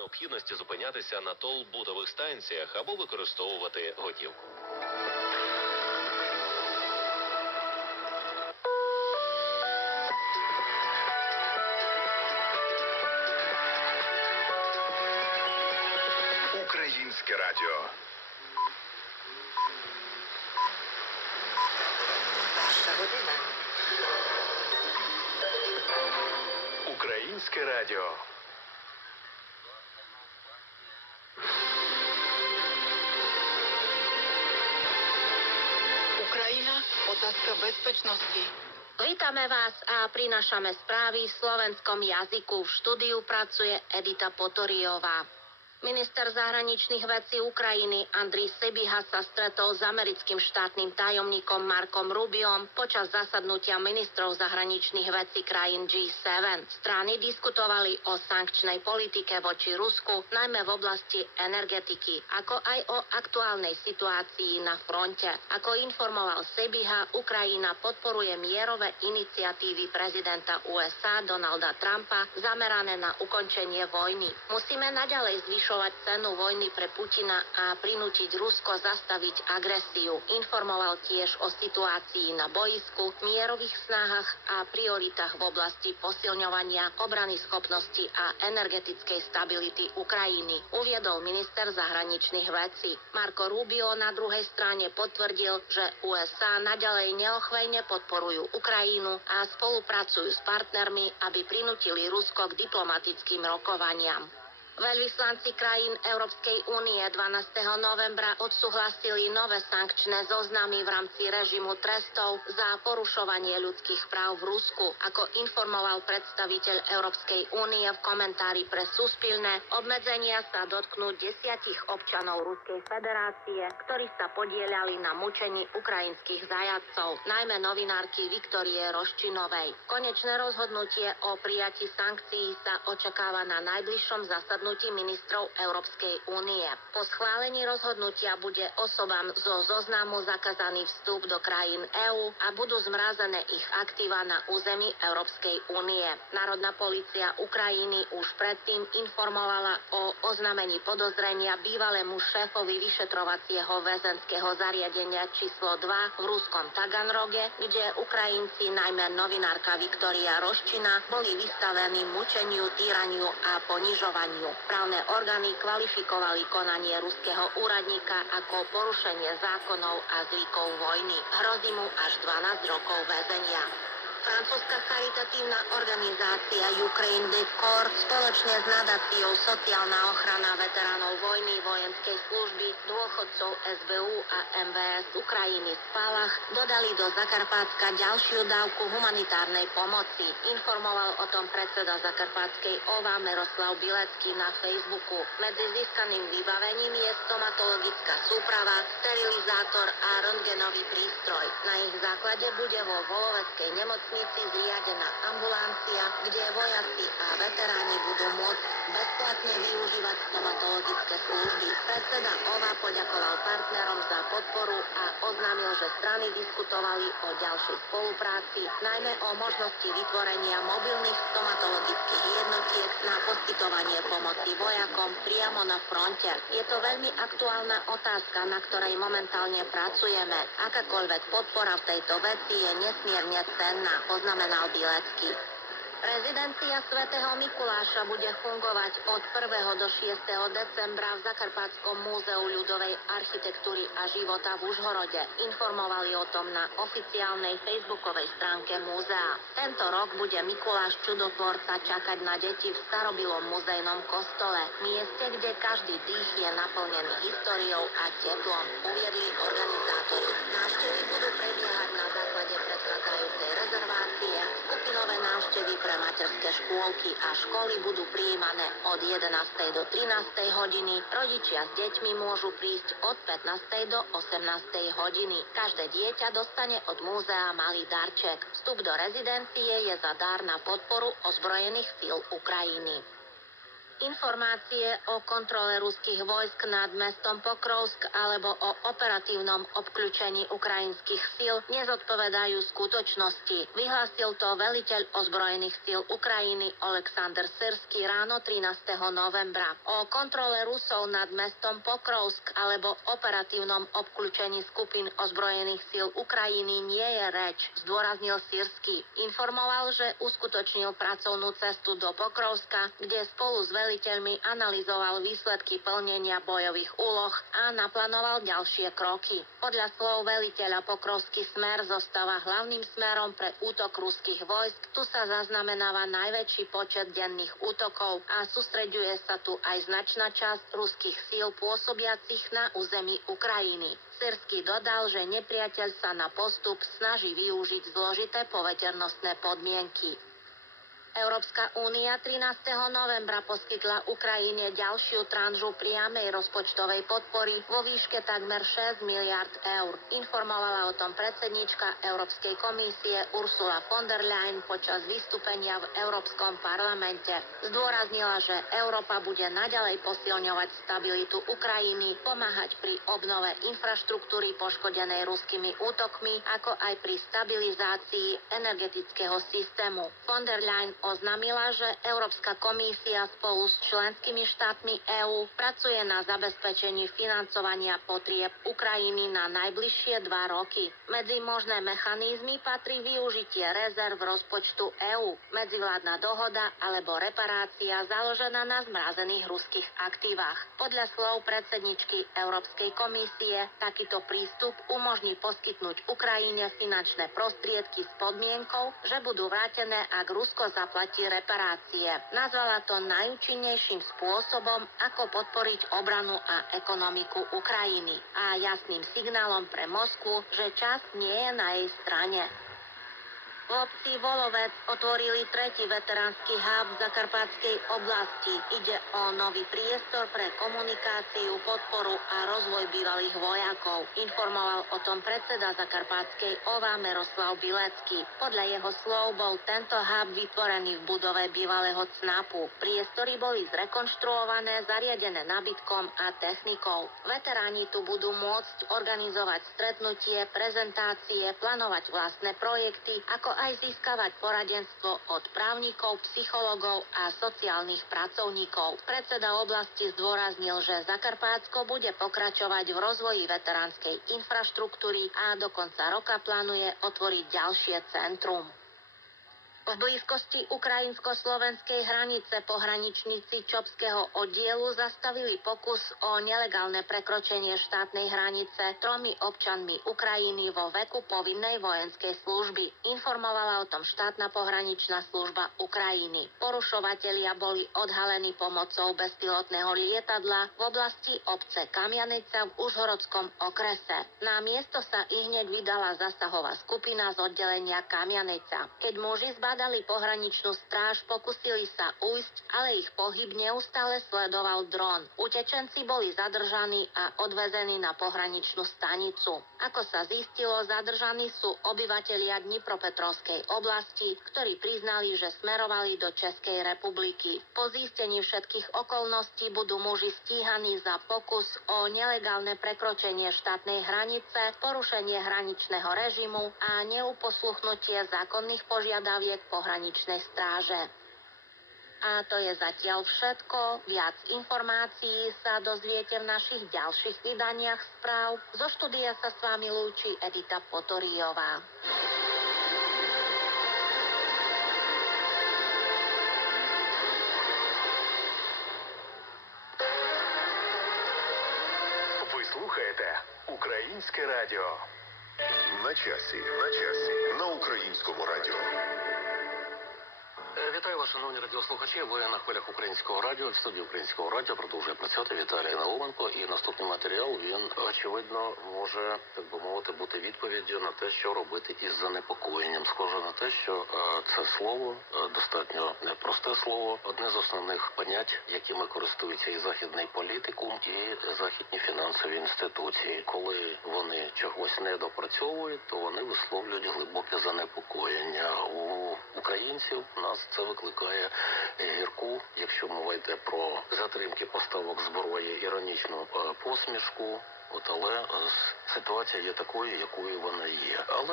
необхідності зупинятися на толбудових станціях або використовувати готівку. Українське радіо. Ваша година. Українське радіо. Ukrajina, otázka bezpečnosti. Vítame vás a prinášame správy v slovenskom jazyku. V štúdiu pracuje Edita Potoriová. Minister zahraničných vecí Ukrajiny Andrej Sybiha sa stretol s americkým štátnym tajomníkom Markom Rubiom počas zasadnutia ministrov zahraničných vecí krajín G7. Strany diskutovali o sankčnej politike voči Rusku, najmä v oblasti energetiky, ako aj o aktuálnej situácii na fronte. Ako informoval Sybiha, Ukrajina podporuje mierové iniciatívy prezidenta USA Donalda Trumpa zamerané na ukončenie vojny. Musíme naďalej zvyšovať cenu vojny pre Putina a prinútiť Rusko zastaviť agresiu. Informoval tiež o situácii na bojisku, mierových snahách a prioritách v oblasti posilňovania obrany schopnosti a energetickej stability Ukrajiny, uviedol minister zahraničných vecí. Marco Rubio na druhej strane potvrdil, že USA naďalej neochvejne podporujú Ukrajinu a spolupracujú s partnermi, aby prinútili Rusko k diplomatickým rokovaniam. Veľvyslanci krajín Európskej únie 12. novembra odsúhlasili nové sankčné zoznamy v rámci režimu trestov za porušovanie ľudských práv v Rusku. Ako informoval predstaviteľ Európskej únie v komentári pre Suspilné, obmedzenia sa dotknú 10 občanov Ruskej federácie, ktorí sa podieľali na mučení ukrajinských zajatcov, najmä novinárky Viktorie Roščinovej. Konečné rozhodnutie o prijatí sankcií sa očakáva na najbližšom zasadnutí ministrov Európskej únie. Po schválení rozhodnutia bude osobám zo zoznamu zakázaný vstup do krajín EÚ a budú zmrazené ich aktíva na území Európskej únie. Národná polícia Ukrajiny už predtým informovala o oznámení podozrenia bývalému šéfovi vyšetrovacieho väzenského zariadenia číslo 2 v ruskom Taganroge, kde Ukrajinci, najmä novinárka Viktoria Roščina, boli vystavení mučeniu, týraniu a ponižovaniu. Právne orgány kvalifikovali konanie ruského úradníka ako porušenie zákonov a zvykov vojny. Hrozí mu až 12 rokov väzenia. Francúzska charitatívna organizácia Ukraine Decor spoločne s nadáciou Sociálna ochrana veteránov vojny, vojenskej služby, dôchodcov SBU a MVS Ukrajiny Spalach dodali do Zakarpátska ďalšiu dávku humanitárnej pomoci. Informoval o tom predseda Zakarpátskej OVA Miroslav Bilecký na Facebooku. Medzi získaným vybavením je stomatologická súprava, sterilizátor a röntgenový prístroj. Na ich základe bude vo Voloveckej nemocnici zriadená ambulancia, kde vojaci a veteráni budú môcť bezplatne využívať stomatologické služby. Predseda OVA poďakoval partnerom za podporu a oznámil, že strany diskutovali o ďalšej spolupráci, najmä o možnosti vytvorenia mobilných stomatologických jednotiek na poskytovanie pomoci vojakom priamo na fronte. Je to veľmi aktuálna otázka, na ktorej momentálne pracujeme. Akákoľvek podpora v tejto veci je nesmierne cenná, poznamenal Bilecký. Rezidencia svätého Mikuláša bude fungovať od 1. do 6. decembra v Zakarpatskom múzeu ľudovej architektúry a života v Užhorode. Informovali o tom na oficiálnej facebookovej stránke múzea. Tento rok bude Mikuláš čudotvorca čakať na deti v starobilom muzejnom kostole, mieste, kde každý dých je naplnený históriou a teplom, uviedli organizátori. Návštevy budú prebiehať na základe predchádzajúcej rezervácie. Skupinové návštevy pre materské škôlky a školy budú prijímané od 11. do 13. hodiny. Rodičia s deťmi môžu prísť od 15. do 18. hodiny. Každé dieťa dostane od múzea malý darček. Vstup do rezidencie je za dar na podporu ozbrojených síl Ukrajiny. Informácie o kontrole ruských vojsk nad mestom Pokrovsk alebo o operatívnom obkľúčení ukrajinských síl nezodpovedajú skutočnosti. Vyhlásil to veliteľ ozbrojených síl Ukrajiny Oleksandr Syrský ráno 13. novembra. O kontrole Rusov nad mestom Pokrovsk alebo operatívnom obkľúčení skupín ozbrojených síl Ukrajiny nie je reč, zdôraznil Syrský. Informoval, že uskutočnil pracovnú cestu do Pokrovska, kde spolu s veliteľmi analyzoval výsledky plnenia bojových úloh a naplánoval ďalšie kroky. Podľa slov veliteľa Pokrovský smer zostáva hlavným smerom pre útok ruských vojsk. Tu sa zaznamenáva najväčší počet denných útokov a sústreďuje sa tu aj značná časť ruských síl pôsobiacich na území Ukrajiny. Syrský dodal, že nepriateľ sa na postup snaží využiť zložité poveternostné podmienky. Európska únia 13. novembra poskytla Ukrajine ďalšiu tranžu priamej rozpočtovej podpory vo výške takmer 6 miliard eur. Informovala o tom predsedníčka Európskej komisie Ursula von der Leyen počas vystúpenia v Európskom parlamente. Zdôraznila, že Európa bude naďalej posilňovať stabilitu Ukrajiny, pomáhať pri obnove infraštruktúry poškodenej ruskými útokmi, ako aj pri stabilizácii energetického systému. Von der Leyen oznámila, že Európska komisia spolu s členskými štátmi EÚ pracuje na zabezpečení financovania potrieb Ukrajiny na najbližšie 2 roky. Medzi možné mechanizmy patrí využitie rezerv rozpočtu EÚ, medzivládna dohoda alebo reparácia založená na zmrazených ruských aktívach. Podľa slov predsedničky Európskej komisie takýto prístup umožní poskytnúť Ukrajine finančné prostriedky s podmienkou, že budú vrátené, ak Rusko zaplatí reparácie. Nazvala to najúčinnejším spôsobom, ako podporiť obranu a ekonomiku Ukrajiny a jasným signálom pre Moskvu, že čas nie je na jej strane. V obci Volovec otvorili tretí veteránsky hub v Zakarpatskej oblasti. Ide o nový priestor pre komunikáciu, podporu a rozvoj bývalých vojakov. Informoval o tom predseda Zakarpatskej OVA Miroslav Bilecký. Podľa jeho slov bol tento hub vytvorený v budove bývalého CNAPu. Priestory boli zrekonštruované, zariadené nábytkom a technikou. Veteráni tu budú môcť organizovať stretnutie, prezentácie, plánovať vlastné projekty, ako aj získavať poradenstvo od právnikov, psychológov a sociálnych pracovníkov. Predseda oblasti zdôraznil, že Zakarpátsko bude pokračovať v rozvoji veteránskej infraštruktúry a do konca roka plánuje otvoriť ďalšie centrum. V blízkosti ukrajinsko-slovenskej hranice pohraničníci Čopského oddielu zastavili pokus o nelegálne prekročenie štátnej hranice 3 občanmi Ukrajiny vo veku povinnej vojenskej služby. Informovala o tom štátna pohraničná služba Ukrajiny. Porušovatelia boli odhalení pomocou bezpilotného lietadla v oblasti obce Kamianica v Užhorodskom okrese. Na miesto sa ihneď vydala zásahová skupina z oddelenia Kamianica. Keď muži zbadali pohraničnú stráž, pokusili sa ujsť, ale ich pohyb neustále sledoval dron. Utečenci boli zadržaní a odvezení na pohraničnú stanicu. Ako sa zistilo, zadržaní sú obyvatelia Dnipropetrovskej oblasti, ktorí priznali, že smerovali do Českej republiky. Po zistení všetkých okolností budú muži stíhaní za pokus o nelegálne prekročenie štátnej hranice, porušenie hraničného režimu a neuposluchnutie zákonných požiadaviek pohraničnej stráže. A to je zatiaľ všetko. Viac informácií sa dozviete v našich ďalších vydaniach správ. Zo štúdia sa s vami lúči Edita Potoriová. Ви слухаєте Українське радіо. На часі на Українському радіо. Вітаю вас, шановні радіослухачі. Ви на хвилях Українського радіо. В студії Українського радіо продовжує працювати Віталій Науменко. І наступний матеріал, він, очевидно, може, так би мовити, бути відповіддю на те, що робити із занепокоєнням. Схоже на те, що це слово, достатньо непросте слово, одне з основних понять, якими користується і західний політикум, і західні фінансові інституції. Коли вони чогось не допрацьовують, то вони висловлюють глибоке занепокоєння. У українців нас це викликає викликає гірку, якщо мова йде про затримки поставок зброї, іронічну посмішку. Але ситуація є такою, якою вона є. Але